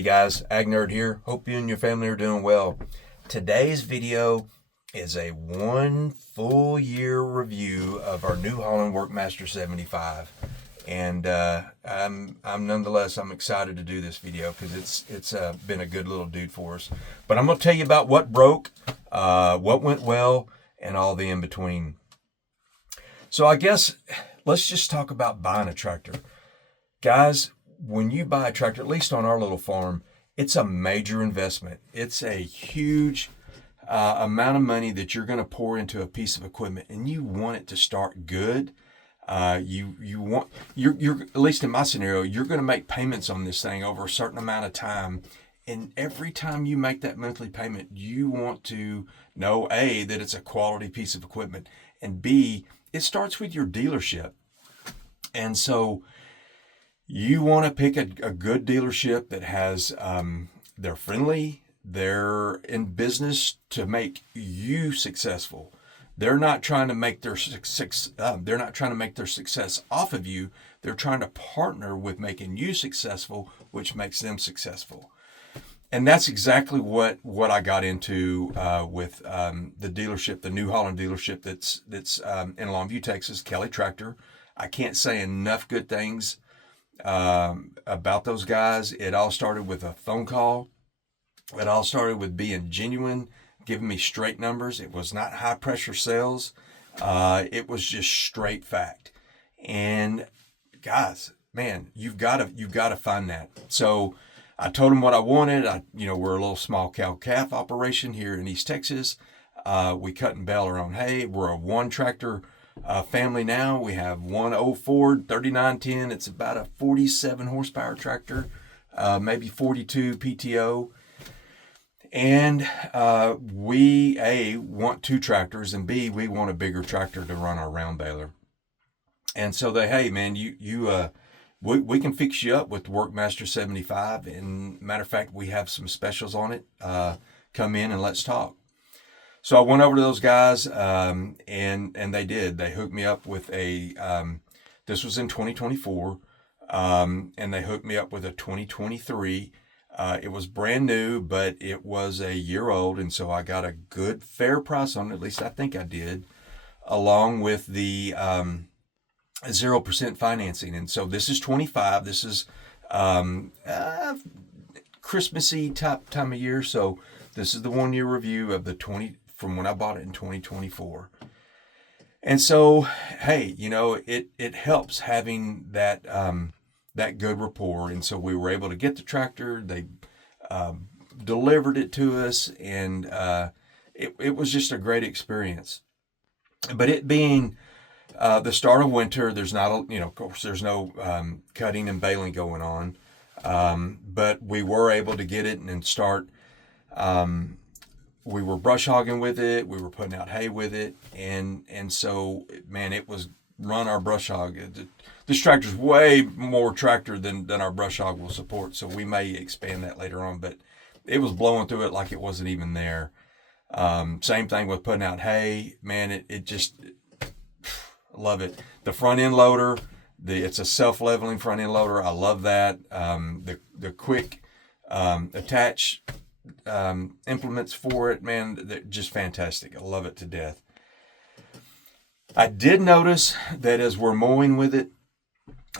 Hey guys, Ag Nerd here. Hope you and your family are doing well. Today's video is a 1 full year review of our new Holland Workmaster 75. And I'm nonetheless excited to do this video because it's been a good little dude for us. But I'm going to tell you about what broke, what went well, and all the in between. So I guess let's just talk about buying a tractor. Guys, when you buy a tractor, at least on our little farm, it's a major investment. It's a huge amount of money that you're going to pour into a piece of equipment, and you want it to start good. You're at least in my scenario, you're going to make payments on this thing over a certain amount of time. And every time you make that monthly payment, you want to know, A, that it's a quality piece of equipment, and B, it starts with your dealership. And so you want to pick a good dealership that has, they're friendly, they're in business to make you successful. They're not trying to make their success. They're not trying to make their success off of you. They're trying to partner with making you successful, which makes them successful. And that's exactly what I got into with the dealership, the New Holland dealership that's in Longview, Texas, Kelly Tractor. I can't say enough good things about those guys. It all started with a phone call. It all started with being genuine, giving me straight numbers. It was not high pressure sales. It was just straight fact. And guys, man, you've got to find that. So I told them what I wanted. We're a little small cow-calf operation here in East Texas. We cut and bale our own hay. We're a one tractor family now. We have one old Ford 3910. It's about a 47 horsepower tractor, maybe 42 PTO. And we, A, want two tractors, and B, we want a bigger tractor to run our round baler. And so hey, man, we can fix you up with the Workmaster 75. And matter of fact, we have some specials on it. Come in and let's talk. So I went over to those guys, and they did. They hooked me up with this was in 2024, and they hooked me up with a 2023. It was brand new, but it was a year old, and so I got a good, fair price on it. At least I think I did, along with the 0% financing. And so this is 25. This is Christmassy time of year. So this is the 1 year review of the 20 from when I bought it in 2024. And so, hey, it helps having that good rapport. And so we were able to get the tractor. They delivered it to us, and it was just a great experience. But it being the start of winter, there's not, of course, there's no cutting and baling going on. But we were able to get it and start. We were brush hogging with it. We were putting out hay with it. And so, man, it was run our brush hog. This tractor's way more tractor than our brush hog will support. So we may expand that later on, but it was blowing through it like it wasn't even there. Same thing with putting out hay, man, it just, love it. The front end loader, it's a self-leveling front end loader. I love that. The quick attach implements for it, man, they're just fantastic. I love it to death. I did notice that as we're mowing with it,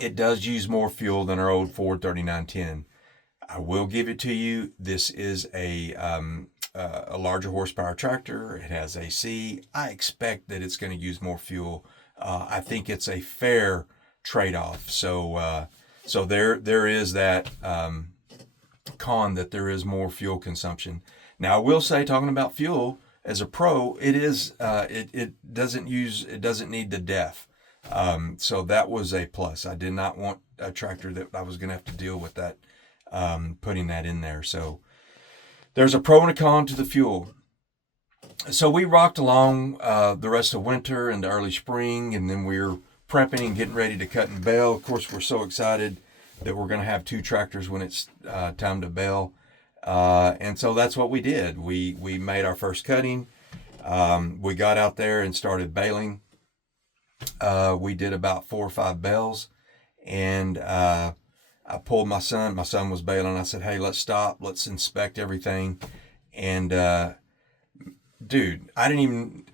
it does use more fuel than our old Ford 3910. I will give it to you. This is a larger horsepower tractor. It has AC. I expect that it's going to use more fuel. I think it's a fair trade-off. So there is that con that there is more fuel consumption. Now I will say, talking about fuel as a pro, it doesn't need the DEF. So that was a plus. I did not want a tractor that I was going to have to deal with that, putting that in there. So there's a pro and a con to the fuel. So we rocked along the rest of winter and early spring, and then we're prepping and getting ready to cut and bale. Of course, we're so excited that we're going to have two tractors when it's time to bale. And so that's what we did. We made our first cutting. We got out there and started baling. We did about 4 or 5 bales, and I pulled my son was bailing. I said, hey, let's stop, let's inspect everything. And dude, I didn't even,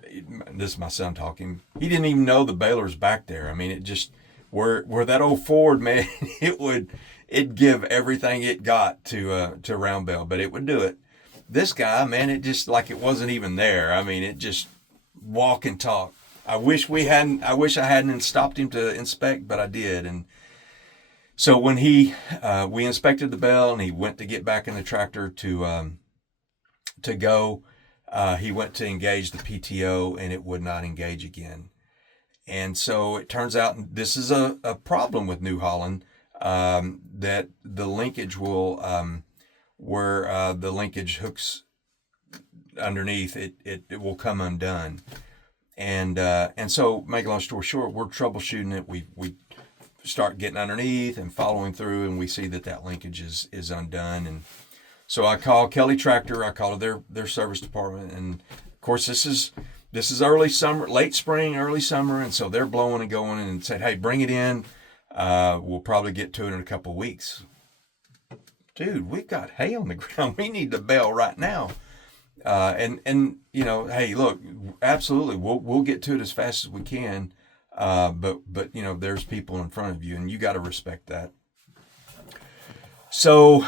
this is my son talking, he didn't even know the baler's back there. I mean, it just, where that old Ford, man, it'd give everything it got to round bale, but it would do it. This guy, man, it just like it wasn't even there. I mean, it just walk and talk. I wish I hadn't stopped him to inspect, but I did. And so when we inspected the bell and he went to get back in the tractor to go, he went to engage the PTO and it would not engage again. And so it turns out this is a problem with New Holland, that the linkage will, where the linkage hooks underneath, it will come undone. And so, make a long story short, we're troubleshooting it. We start getting underneath and following through, and we see that linkage is undone. And so I call Kelly Tractor. I call their service department, and of course this is early summer, late spring, early summer, and so they're blowing and going and said, hey, bring it in. We'll probably get to it in a couple of weeks. Dude, we've got hay on the ground. We need the bell right now. And you know, hey, look, absolutely, we'll get to it as fast as we can. But you know, there's people in front of you, and you got to respect that. So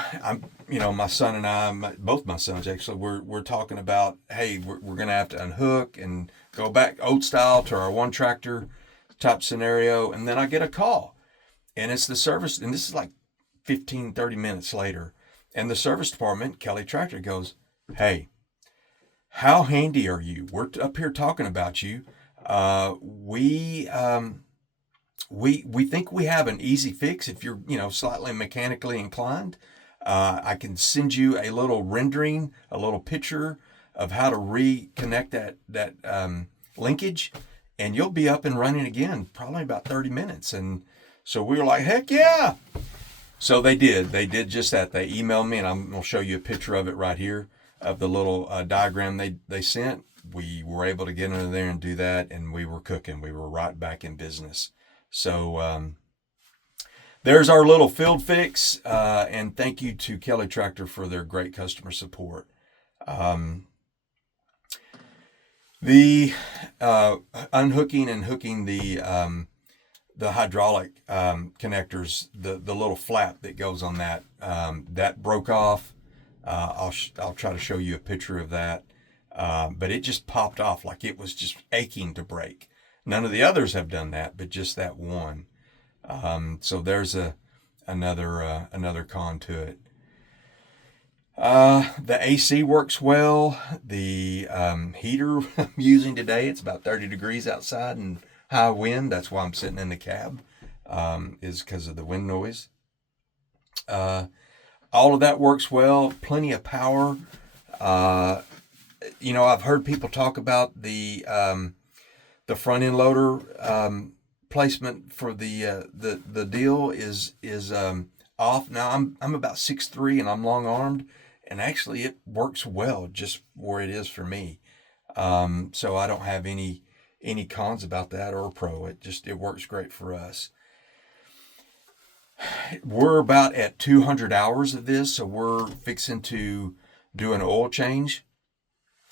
my son and I, both my sons actually, we're talking about, hey, we're gonna have to unhook and go back old style to our one tractor type scenario. And then I get a call, and it's the service, and this is like 15-30 minutes later, and the service department, Kelly Tractor, goes, hey, how handy are you? We're up here talking about you. We think we have an easy fix if you're, slightly mechanically inclined. I can send you a little rendering, a little picture of how to reconnect that linkage, and you'll be up and running again, probably about 30 minutes. And so we were like, heck yeah. So they did just that. They emailed me, and I'm going to show you a picture of it right here, of the little diagram they sent. We were able to get under there and do that, and we were cooking. We were right back in business. So there's our little field fix, and thank you to Kelly Tractor for their great customer support. The unhooking and hooking the hydraulic connectors, the little flap that goes on that broke off. I'll try to show you a picture of that. But it just popped off like it was just aching to break. None of the others have done that, but just that one. So there's another con to it. The AC works well. The heater I'm using today, it's about 30 degrees outside and high wind. That's why I'm sitting in the cab, is because of the wind noise. All of that works well. Plenty of power. I've heard people talk about the front end loader placement for the deal is off. Now I'm about 6'3" and I'm long armed, and actually it works well just where it is for me. So I don't have any cons about that or pro. It works great for us. We're about at 200 hours of this, so we're fixing to do an oil change.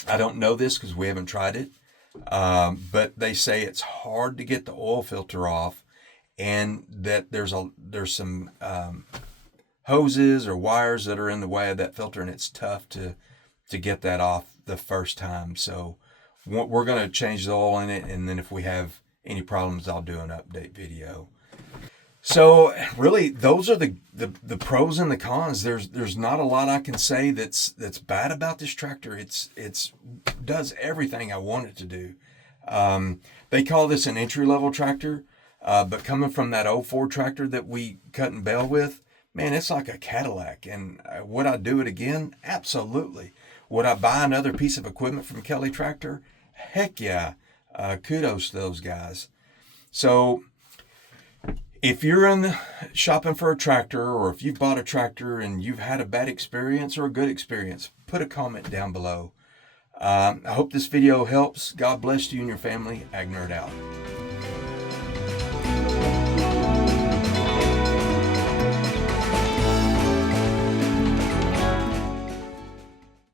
I don't know this because we haven't tried it, but they say it's hard to get the oil filter off, and that there's some hoses or wires that are in the way of that filter, and it's tough to get that off the first time. So we're going to change the oil in it, and then if we have any problems, I'll do an update video. So really, those are the pros and the cons. There's not a lot I can say that's bad about this tractor. It's does everything I want it to do. They call this an entry-level tractor, but coming from that old Ford tractor that we cut and bale with, man, it's like a Cadillac. And would I do it again? Absolutely. Would I buy another piece of equipment from Kelly Tractor? Heck yeah. Kudos to those guys. So if you're shopping for a tractor, or if you've bought a tractor and you've had a bad experience or a good experience, put a comment down below. I hope this video helps. God bless you and your family. Ag Nerd out.